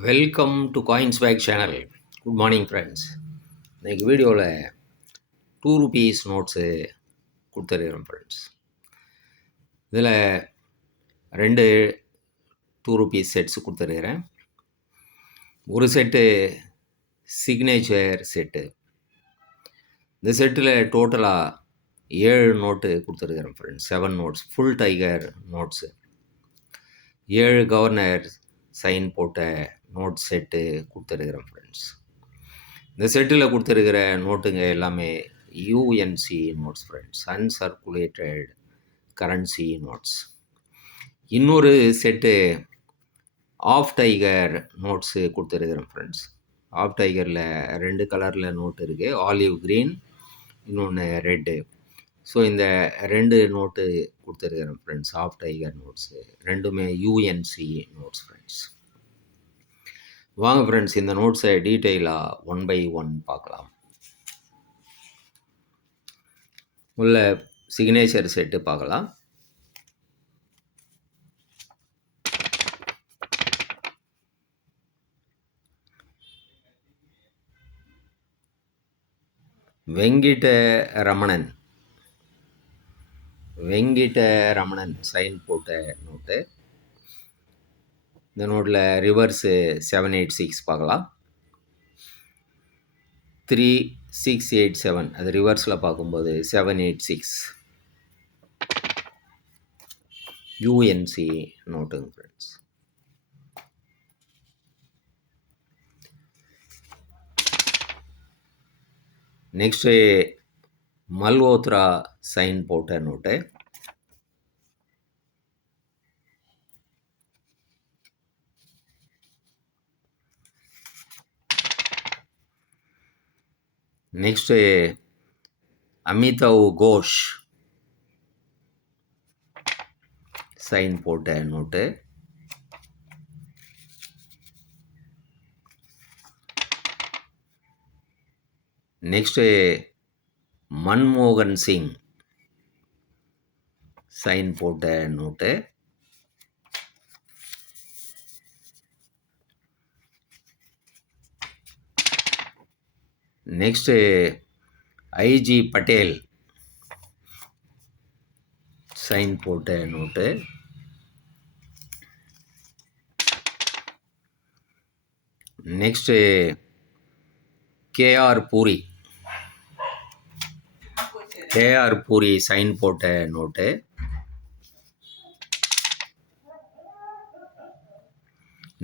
Welcome to coins back channel. Good morning friends. இன்றைக்கி வீடியோவில் ₹2 notes கொடுத்துருக்குறேன் ஃப்ரெண்ட்ஸ். இதில் 2 ₹2 செட்ஸு கொடுத்துருக்குறேன். ஒரு செட்டு சிக்னேச்சர் செட்டு. இந்த செட்டில் டோட்டலாக 7 நோட்டு கொடுத்துருக்குறேன் friends. 7 notes, full tiger notes. 7 governor sign போட்ட நோட் செட்டு கொடுத்துருக்குறேன் ஃப்ரெண்ட்ஸ். இந்த செட்டில் கொடுத்துருக்கிற நோட்டுங்க எல்லாமே UNC notes friends, uncirculated currency notes. இன்னொரு செட்டு ஆஃப் டைகர் நோட்ஸு கொடுத்துருக்குறேன் ஃப்ரெண்ட்ஸ். ஆஃப் டைகரில் 2 கலரில் நோட்டு இருக்குது, ஆலிவ் க்ரீன், இன்னொன்று ரெட்டு. ஸோ இந்த 2 நோட்டு கொடுத்துருக்குறேன் ஃப்ரெண்ட்ஸ், ஆஃப் டைகர் நோட்ஸு. ரெண்டுமே யூஎன்சி நோட்ஸ் ஃப்ரெண்ட்ஸ். வாங்க ஃப்ரெண்ட்ஸ், இந்த நோட்ஸை டீட்டெயிலாக 1 by 1 பார்க்கலாம். உள்ள சிக்னேச்சர் செட்டு பார்க்கலாம். வெங்கிட்ட ரமணன் சைன் போட்ட நோட்டு. இந்த நோட்டில் ரிவர்ஸு 786 பார்க்கலாம். 3687, அது ரிவர்ஸில் பார்க்கும்போது 786 யூஎன்சி நோட்டுங்க ஃப்ரெண்ட்ஸ். நெக்ஸ்ட்டு மல்ஹோத்ரா சைன் போட்ட note. Next Amitav Ghosh sign போட்ட நோட்டு. நெக்ஸ்ட்டு மன்மோகன் சிங் சைன் போட்ட note. Next I G Patel sign போட்ட note. Next K R Puri sign போட்ட நோட்டு.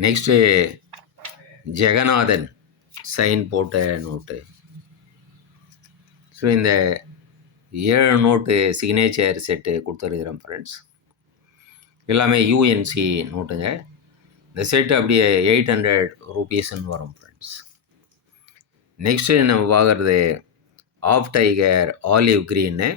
நெக்ஸ்ட்டு ஜெகநாதன் சைன் போட்ட நோட்டு. ஸோ இந்த 7 நோட்டு சிக்னேச்சர் செட்டு கொடுத்துருக்குறேன் ஃப்ரெண்ட்ஸ். எல்லாமே யூஎன்சி நோட்டுங்க. இந்த செட்டு அப்படியே ₹800 வரும் ஃப்ரெண்ட்ஸ். நெக்ஸ்ட்டு நம்ம பார்க்குறது half tiger olive green.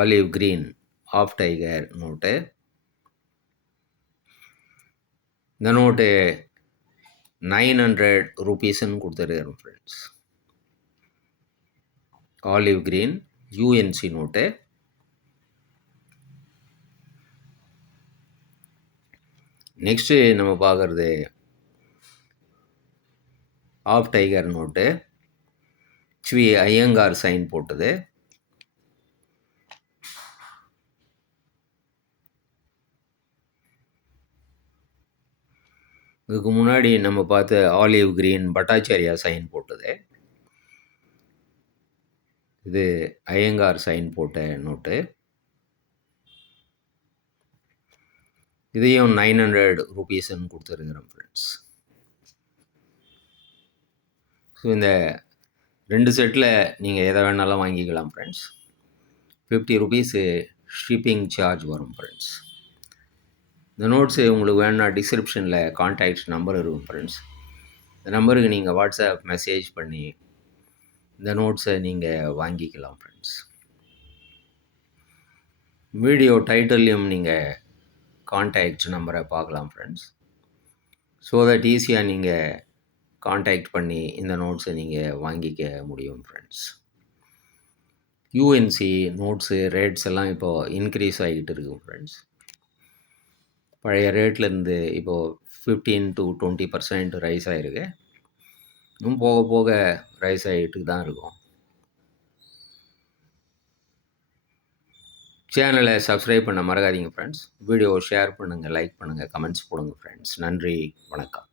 Olive green half tiger note. இந்த நோட்டு ₹900 கொடுத்துருக்குறேன் friends. Olive green UNC note. Next நம்ம பார்க்குறது half tiger note, Sri Iyengar sign போட்டது. இதுக்கு முன்னாடி நம்ம பார்த்த ஆலிவ் க்ரீன் பட்டாச்சாரியா சைன் போட்டது. இது ஐயங்கார் சைன் போட்ட நோட்டு. இதையும் ₹900 கொடுத்துருக்குறேன் ஃப்ரெண்ட்ஸ். ஸோ இந்த 2 செட்டில் நீங்கள் எதை வேணாலும் வாங்கிக்கலாம் ஃப்ரெண்ட்ஸ். ₹50 ஷிப்பிங் சார்ஜ் வரும் ஃப்ரெண்ட்ஸ். இந்த நோட்ஸு உங்களுக்கு வேணும்னா டிஸ்கிரிப்ஷனில் கான்டாக்ட் நம்பர் இருக்கும் ஃப்ரெண்ட்ஸ். இந்த நம்பருக்கு நீங்கள் வாட்ஸ்அப் மெசேஜ் பண்ணி இந்த நோட்ஸை நீங்கள் வாங்கிக்கலாம் ஃப்ரெண்ட்ஸ். வீடியோ டைட்டில்லையும் நீங்கள் கான்டாக்ட் நம்பரை பார்க்கலாம் ஃப்ரெண்ட்ஸ். ஸோ தட் ஈஸியாக நீங்கள் கான்டாக்ட் பண்ணி இந்த நோட்ஸை நீங்கள் வாங்கிக்க முடியும் ஃப்ரெண்ட்ஸ். யூஎன்சி நோட்ஸு ரேட்ஸ் எல்லாம் இப்போது இன்க்ரீஸ் ஆகிக்கிட்டு இருக்குது ஃப்ரெண்ட்ஸ். பழைய ரேட்லேருந்து இப்போது 15 to 20% ரைஸ் ஆகிருக்கு. இன்னும் போக போக ரைஸ் ஆகிட்டு தான் இருக்கும். சேனலை சப்ஸ்கிரைப் பண்ண மறக்காதீங்க ஃப்ரெண்ட்ஸ். வீடியோவை ஷேர் பண்ணுங்கள், லைக் பண்ணுங்கள், கமெண்ட்ஸ் போடுங்க ஃப்ரெண்ட்ஸ். நன்றி, வணக்கம்.